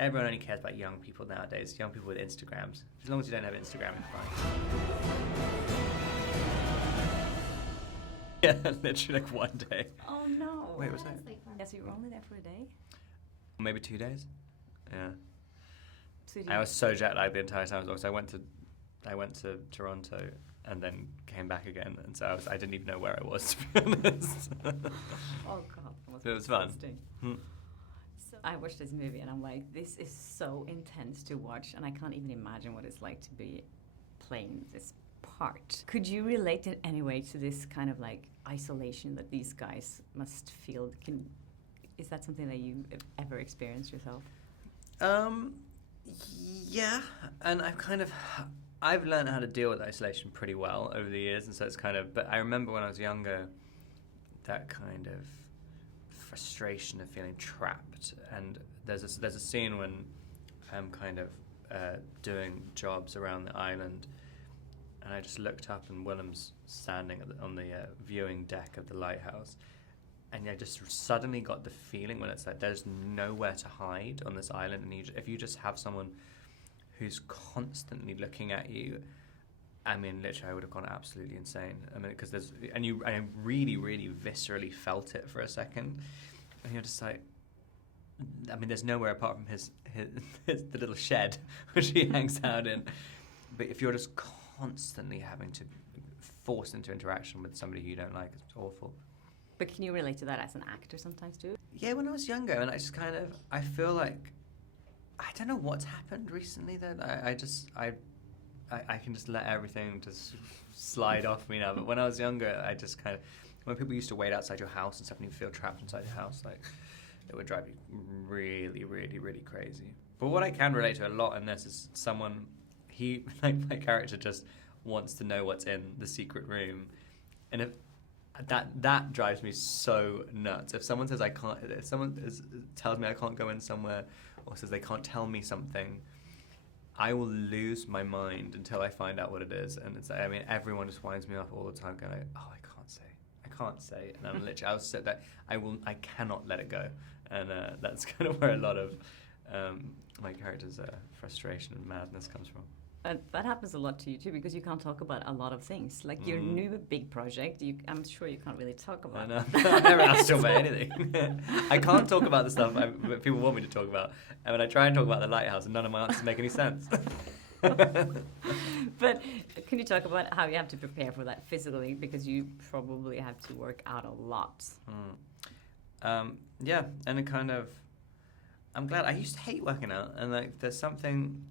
everyone only cares about young people nowadays. Young people with Instagrams. As long as you don't have Instagram, it's fine. Yeah, literally like one day. Oh no. Wait, was that? Yes, you were only there for a day? Maybe 2 days. Yeah. So I was so jet lagged the entire time. So I went to Toronto and then came back again, and so I didn't even know where I was, to be honest. Oh god, that must It was fun. So I watched this movie and I'm like, this is so intense to watch, and I can't even imagine what it's like to be playing this part. Could you relate in any way to this kind of like isolation that these guys must feel? Is that something that you ever experienced yourself? Yeah, and I've learned how to deal with isolation pretty well over the years, and so it's kind of, but I remember when I was younger, that kind of frustration of feeling trapped, and there's a scene when I'm kind of doing jobs around the island, and I just looked up and Willem's standing on the viewing deck of the Lighthouse, and I just suddenly got the feeling when it's like there's nowhere to hide on this island, and if you just have someone who's constantly looking at you, I mean, literally, I would have gone absolutely insane. I mean, because I really, really viscerally felt it for a second, and you're just like, I mean, there's nowhere apart from the little shed which he hangs out in. But if you're just constantly having to force into interaction with somebody who you don't like, it's awful. But can you relate to that as an actor sometimes too? Yeah, when I was younger, and I feel like, I don't know what's happened recently that I can just let everything just slide off me now. But when I was younger, I just kind of, when people used to wait outside your house and stuff and you feel trapped inside your house, like, it would drive you really, really, really crazy. But what I can relate to a lot in this is someone, like my character just wants to know what's in the secret room. And if that drives me so nuts. If someone says tells me I can't go in somewhere, or says they can't tell me something, I will lose my mind until I find out what it is. And it's, I mean, everyone just winds me up all the time going, oh, I can't say. And I'm literally, I'll sit there, I cannot let it go. And that's kind of where a lot of my character's frustration and madness comes from. That happens a lot to you too, because you can't talk about a lot of things. Like your new big project, I'm sure you can't really talk about. I've never asked to talk about anything. I can't talk about the stuff people want me to talk about. And when I try and talk about the Lighthouse, none of my answers make any sense. But can you talk about how you have to prepare for that physically? Because you probably have to work out a lot. Yeah, and it kind of, I'm glad. I used to hate working out, and like there's something,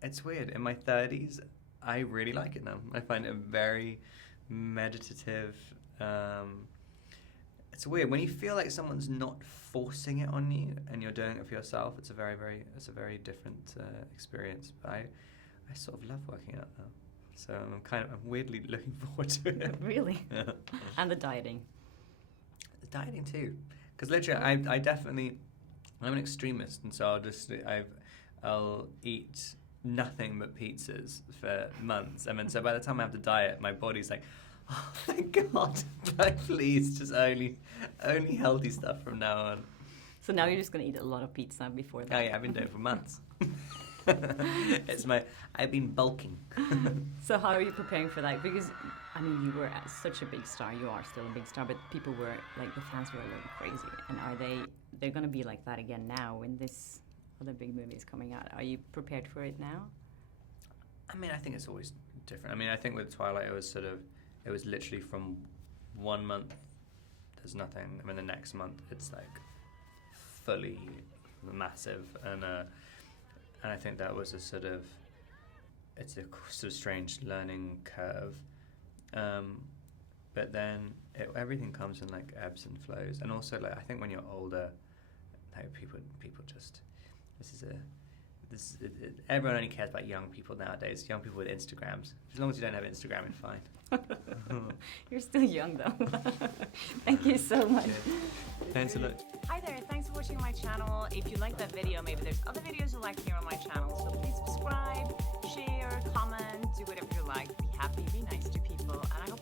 it's weird. In my 30s, I really like it now. I find it very meditative. It's weird when you feel like someone's not forcing it on you and you're doing it for yourself. It's a very different experience. But I sort of love working out now. So I'm weirdly looking forward to it. Really? Yeah. And the dieting. The dieting too, because literally I'm an extremist, and so I'll eat nothing but pizzas for months. I mean, so by the time I have to diet, my body's like, oh, thank God, like, please, just only healthy stuff from now on. So now you're just going to eat a lot of pizza before that. Oh yeah, I've been doing it for months. I've been bulking. So how are you preparing for that? Because, I mean, you were such a big star. You are still a big star, but people were, like, the fans were a little crazy. And they're going to be like that again now when this other big movie is coming out. Are you prepared for it now? I mean, I think it's always different. I mean, I think with Twilight, it was literally from 1 month, there's nothing. I mean, the next month, it's like fully massive. And I think that was it's a sort of strange learning curve. But then everything comes in like ebbs and flows. And also, like, I think when you're older, like, people just, everyone only cares about young people nowadays. Young people with Instagrams. As long as you don't have Instagram, it's fine. You're still young though. Thank you so much. Yeah. Thanks a lot. Hi there, thanks for watching my channel. If you like that video, maybe there's other videos you like here on my channel. So please subscribe, share, comment, do whatever you like. Be happy, be nice to people. And I hope